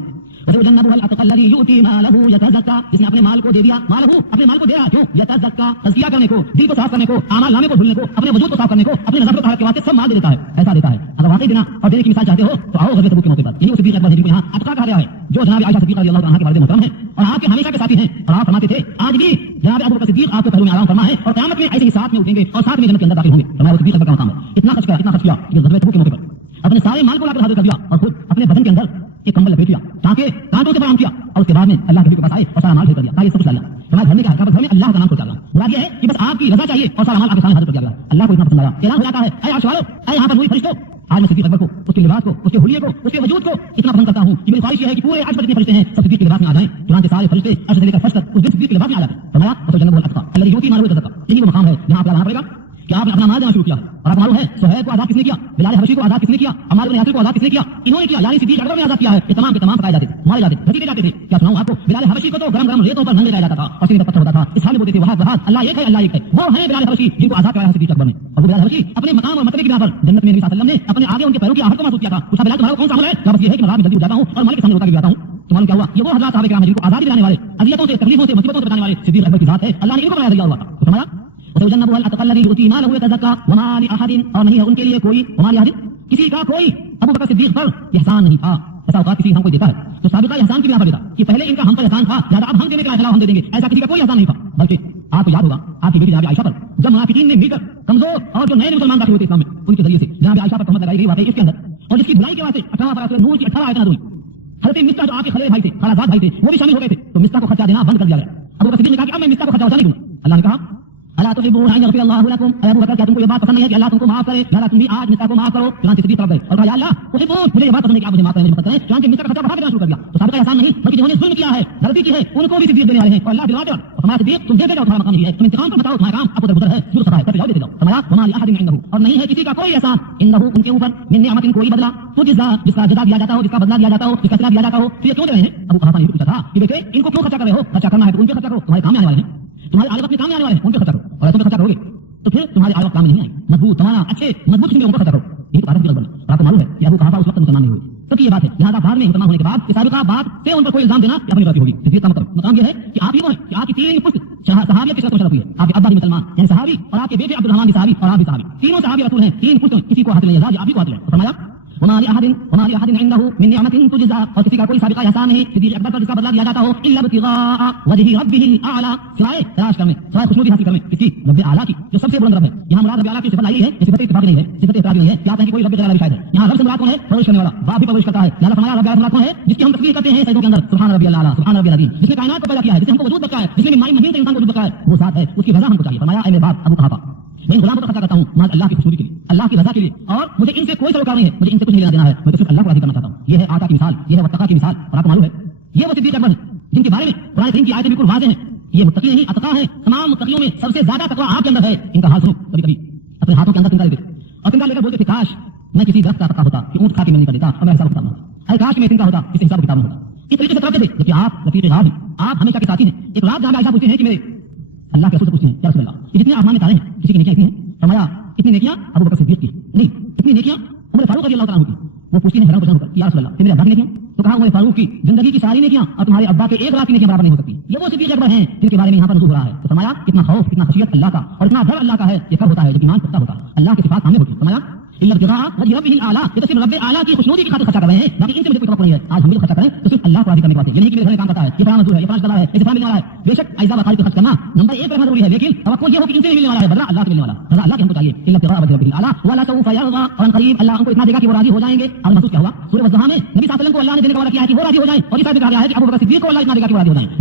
وسيجنبها الاتقى الذي يؤتي ماله يتزكى، جس نے اپنے مال کو دے دیا، مالہ اپنے مال کو دے رہا کیوں؟ يتزكى، تزکیہ کرنے کو، دل کو صاف کرنے کو، اعمال نامے کو دھلنے کو، اپنے وجود کو صاف کرنے کو، اپنے نظر کو طہارت کے واسطے سب مال دے دیتا ہے. ایسا دیتا ہے. اگر واقعی دینا اور دینے کی مثال چاہتے ہو تو آؤ غزوہ تبوک کے موقع پر. یہی وہ صدیق اکبر جن کو یہاں اتقى کہا گیا ہے، جو جناب عائشہ صدیقہ رضی اللہ عنہا کے والد محترم ہیں اور آپ کے ہمیشہ کے ساتھی ہیں. اور آپ فرماتے تھے آج بھی جناب ابو بکر صدیق آپ کو پہلو میں آرام فرما ہے اور قیامت میں ایسے ہی ساتھ میں اٹھیں گے اور ساتھ میں جنت کے اندر داخل ہوں گے. فرمایا وہ صدیق اکبر کا مقام ہے. اتنا خرچ کیا کہ غزوہ تبوک کے موقع پر اپنے سارے مال کو لا کر حاضر کر دیا اور خود اپنے بدن کے اندر ایک کمبل لپیٹ لیا، تاکہ کانٹوں سے برآمد کیا اور اس کے بعد میں اللہ کے پاس آئے اور سارا مال بھیج دیا. یہ سب کچھ لایا. فرمایا گھر میں کیا ہے؟ گھر میں اللہ کا نام پہنچا رہا ہوں. مراد یہ ہے کہ بس آپ کی رضا چاہیے اور سارا مال آپ کے سامنے حاضر کر دیا گیا. اللہ کو اتنا پسند آیا. اعلان ہو جاتا ہے اے عرش والو، اے یہاں پر ہوئی فرشتوں، آج میں صدیق اکبر کو، اس کے لباس کو، اس کے حلیے کو، اس کے وجود کو اتنا پسند کرتا ہوں کہ میری خواہش یہ ہے کہ پورے عرش پر جتنے فرشتے ہیں سب صدیق کے لباس میں آ جائیں. چنانچہ سارے فرشتے عرش سے لے کر فرش تک اس دن صدیق کے لباس میں آ جاتے ہیں. فرمایا وسيجنبها الاتقى الذي يؤتي ماله يتزكى. یہی وہ مقام ہے جہاں آپ لانا پڑے گا کہ آپ نے اپنا مال دینا شروع کیا. اور آپ معلوم ہے سہیل کو آزاد کس نے کیا؟ بلال حبشی کو آزاد کس نے کیا؟ عمار بن یاسر کو آزاد کس نے کیا؟ انہوں نے کیا. یعنی صدیق اکبر نے آزاد کیا ہے. یہ تمام کے تمام پکائے جاتے تھے، مارے جاتے تھے، گھسیٹے جاتے تھے. کیا سناؤں آپ کو؟ بلال حبشی کو تو گرم گرم ریتوں پر ننگے لایا جاتا تھا اور سینے پر پتھر ہوتا تھا. اس حال میں بولتے تھے وہاں اللہ ایک ہے، اللہ ایک ہے. وہ ہیں بلال حبشی جن کو آزاد کرایا صدیق اکبر نے. اور بلال حبشی اپنے مقام اور مرتبے کی بنا پر جنت میں نبی صلی اللہ علیہ وسلم نے اپنے آگے ان کے پیروں کی آہٹ کو محسوس کیا تھا. پوچھا بلال تمہارا کون سا عمل ہے؟ جواب یہ ہے کہ میں رات میں جلدی اٹھ جاتا ہوں اور مالک کے سامنے روتا گر جاتا ہوں. تو معلوم کیا ہوا؟ یہ وہ حضرات صحابہ کرام ہیں جن کو آزادی دلانے والے، اذیتوں سے، تکلیفوں سے، مصیبتوں سے بچانے والے صدیق اکبر کی ذات ہے. اللہ نے ان کو بنایا دیا ہوا تھا. تو فرمایا وسيجنبها الاتقى الذي يؤتي ماله يتزكى وما لأحد، اور نہیں ہے ان کے لیے کوئی، وما لأحد کسی کا کوئی ابو بکر صدیق پر احسان نہیں تھا. ایسا اوقات کسی ہم کو دیتا ہے تو سابقہ احسان کی بنا پر دیتا کہ پہلے ان کا ہم پر احسان تھا لہٰذا اب ہم دینے کے خلاف ہم دے دیں گے. ایسا کسی کا کوئی احسان نہیں تھا. بلکہ آپ کو یاد ہوگا آپ کی بیٹی جناب عائشہ پر جب منافقین نے مل کر کمزور اور جو نئے مسلمان داخل ہوئے اسلام میں ان کے ذریعے سے جناب عائشہ پر تہمت لگائی گئی واقعی اس کے اندر، اور جس کی برائی کے واسطے 18 پارہ سورہ نور کی 18 آیتیں نازل ہوئی. حضرت مصطح جو آپ کے خلیل بھائی تھے، خالازاد بھائی تھے، وہ بھی شامل ہو گئے تھے. تو مصطح کو خرچہ دینا بند کر دیا گیا. ابو بکر صدیق نے کہا کہ اب میں مصطح کو خرچہ وصل نہیں دوں. اللہ نے کہا अला तुहिब्बूना अन यग़फ़िर अल्लाहु लकुम, ऐ अबू बकर क्या तुमको ये बात पसंद नहीं है कि अल्लाह तुमको माफ करे? लिहाजा तुम भी आज मिस्र को माफ करो। चुनांचे सिद्दीक़ तरफ गए और कहा या अल्लाह तुहिब्बून, मुझे ये बात पसंद है कि आप मुझे माफ करें, मुझे मदद करें। चुनांचे मिस्र का खर्चा बढ़ा देना शुरू कर दिया। तो साबिक़ एहसान नहीं बल्कि जिन्होंने जुल्म किया है, गलती की है, उनको भी सिद्दीक़ देने वाले हैं। और अल्लाह दिलवाते और हमारा सिद्दीक़ तुम देते जाओ, तुम्हारा मकाम यही है, तुम इंतकाम पर बताओ, तुम्हारा काम आपको दरगुजर है, जुर्म है, करते जाओ, देते जाओ। फरमाया वमा लि अहदिन इंदहु, और नहीं है किसी का कोई एहसान, इंदहु उनके ऊपर, मिन निअमतिन कोई बदला, तो जिसका जज़ा दिया जाता हो, जिसका बदला दिया जाता हो, जिसका सिला दिया जाता हो, तो ये क्यों दे रहे हैं? अबू कहाफा ने पूछा था कि बेटे इनको क्यों खर्चा कर रहे हो? खर्चा करना है तो उन पे खर्चा करो, तुम्हारे काम में आने वाले हैं, तुम्हारे आगे अपने काम में आने वाले हैं, उन पे खर्चा करो। और तुम पे खर्चा करोगे तो फिर तुम्हारे आगे काम में नहीं आएंगे। मजबूत तुम्हारा अच्छे मजबूत किस्म के ऊपर खर्चा करो। यही तो आदत की गलत बनी। और आपको मालूम है कि अबू कहाफा उस वक्त मुसलमान नहीं हुए, सबकी ये बात है। लिहाजा बाद में मुसलमान होने के बाद साबिक़ा बात से उन पर कोई इल्जाम देना अपनी गलती होगी। सिद्दीक़ का मकाम यह है कि आप ही वो हैं कि आपकी तीन पुश्त सहाबियत की शर्त हुई है। आपके अब्बा भी मुसलमान यानी सहाबी, और आपके बेटे अब्दुल रहमान भी सहाबी, और आप भी सहाबी, तीनों सहाबी रसूल हैं। तीन पुश्त किसी को हासिल नहीं है, आप ही को हासिल है। तो फरमाया वमा लि अहदिन इंदहु मिन निअमतिन तुजज़ा, और किसी का कोई साबिक़ा एहसान नहीं सिद्दीक़ अकबर पर जिसका बदला दिया जाता हो, इल्ला इब्तिग़ाअ वजहि रब्बिहिल आला, सिवाय तलाश करने, सिवाय खुशनुदी हासिल करने किसी रब्बे आला की जो सबसे बुलंद रब है। यहाँ मुराद रब्बे आला की सिफत आई है, ये सिफत इत्तिफ़ाक़ी नहीं है, सिफत इत्तिफ़ाक़ी नहीं है। क्या आप कहें कि कोई रब्बे आला भी शायद है? यहाँ रब से मुराद कौन है? परवरिश करने वाला, बाप भी परवरिश करता है। लिहाजा फरमाया रब्बे आला मुराद कौन है? जिसकी हम तस्बीह करते हैं सजदों के अंदर, सुब्हान रब्बियल आला, सुब्हान रब्बियल अज़ीम, जिसने कायनात को पैदा किया है, जिसने हमको वजूद बख्शा है, जिसने माई महीन से इंसान को वजूद बख्शा है, वो ज़ात है, उसकी रज़ा हमको चाहिए। फरमाया ऐ मेरे बाप अबू कहाफा, मैं इन गुलामों को खर्चा करता हूँ महज अल्लाह की खुशनुदी के लिए, अल्लाह की रज़ा के लिए, और मुझे इनसे कोई सरोकार नहीं है, मुझे इनसे कुछ नहीं लेना देना है, मैं तो सिर्फ अल्लाह को राज़ी करना चाहता हूँ। ये है आका की मिसाल, ये है वत्तक़ा की मिसाल। और आपको मालूम है ये वो सिद्दीक़ अकबर हैं जिनके बारे में कुरान करीम की आयतें बिल्कुल वाज़ेह हैं। ये मुत्तक़ी नहीं अतक़ा हैं। तमाम मुत्तक़ियों में सबसे ज्यादा तक़वा आपके अंदर है। इनका हाल सुनो, कभी कभी अपने हाथों के अंदर तिनका लेते और तिनका लेकर बोलते थे काश मैं किसी दरख्त का पत्ता होता कि ऊँट खा के मैं नहीं कर देता और मैं हिसाब किताब न होता, अरे काश मैं तिनका होता जिससे हिसाब किताब न होता। इस तरीके से करते थे। जबकि आप रफ़ीक़ ग़ाब हैं, आप हमेशा के साथी हैं। एक रात जहाँ आयशा पूछती हैं कि मेरे अल्लाह के रसूल से पूछती हैं या रसूल अल्लाह कि जितने आसमान में तारे हैं किसी की नेकियां इतनी हैं? फरमाया इतनी नेकियां अबू बकर सिद्दीक़ की नहीं, इतनी नेकियां उमर फारूक रज़ी अल्लाह तआला अन्हु की। वो पूछती हैं हैरान परेशान होकर कि या रसूल अल्लाह मेरे अब्बा की नेकियां? तो कहा उमर फारूक की जिंदगी की सारी नेकियां और तुम्हारे अब्बा के एक रात की नेकियां बराबर नहीं हो सकती। ये वो सिद्दीक़ अकबर हैं जिनके बारे में यहाँ पर नज़ूल हो रहा है। तो फरमाया इतना खौफ, इतना खशियत अल्लाह का और इतना डर अल्लाह का है, ये कब होता है? जब ईमान पुख्ता होता है, अल्लाह की सिफात सामने होती है। फरमाया इल्ला इब्तिग़ाअ वजहि रब्बिहिल आला, ये तो सिर्फ रब्बे आला की खुशनुदी की खातिर खर्चा कर रहे हैं, बाकी इनसे मुझे कोई तवक्कुल नहीं है। आज हम भी खर्चा करें तो सिर्फ अल्लाह को राज़ी करने के वास्ते। ये नहीं कि मेरे घर में काम करता है, ये फलाना मजदूर है, ये फलाना रिश्तेदार है, इसे फलाना मिलने वाला है। बेशक ऐसा बताई पे खर्च करना नंबर 1 पर जरूरी है, लेकिन तवक्कुल ये हो कि इनसे मिलने वाला है, बदला अल्लाह से मिलने वाला, रज़ा अल्लाह की हमको चाहिए। इल्ला इब्तिग़ाअ वजहि रब्बिहिल आला वला सौफ़ यरज़ा, और करीब अल्लाह हमको इतना देगा कि वो राजी हो जाएंगे। और महसूस क्या हुआ? सूरह वज़्ज़ुहा में नबी सल्लल्लाहु अलैहि वसल्लम को अल्लाह ने देने का वादा किया है कि वो राजी हो जाएं, और इस आयत में कहा गया है कि अबू बकर सिद्दीक़ को अल्लाह इतना देगा कि वो राजी हो जाएं।